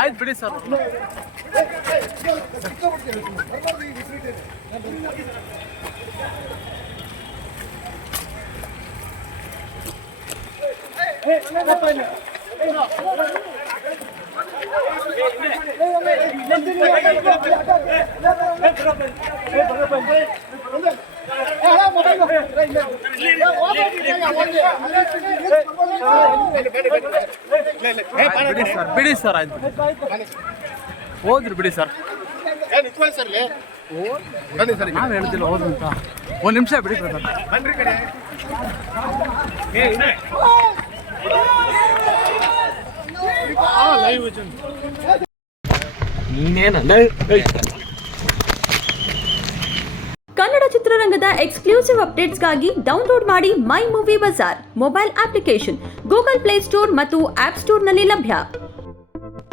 ಆಯ್ತು ಬಿಡಿ ಸರ್. ಬಿಡಿ ಸರ್, ಆಯ್ತು ಹೋದ್ರಿ ಬಿಡಿ ಸರ್. ನಾವು ಹೇಳ್ತಿಲ್ಲ ಹೋದ್ರು ಅಂತ. ಒಂದು ನಿಮಿಷ ಬಿಡಿ ಸರ್. ಕನ್ನಡ ಚಿತ್ರರಂಗದ ಎಕ್ಸ್ಕ್ಲೂಸಿವ್ ಅಪ್ಡೇಟ್ಸ್ಗಾಗಿ ಡೌನ್ಲೋಡ್ ಮಾಡಿ My Movie Bazaar mobile application Google Play Store ಮತ್ತು ಆಪ್ ಸ್ಟೋರ್ನಲ್ಲಿ ಲಭ್ಯ.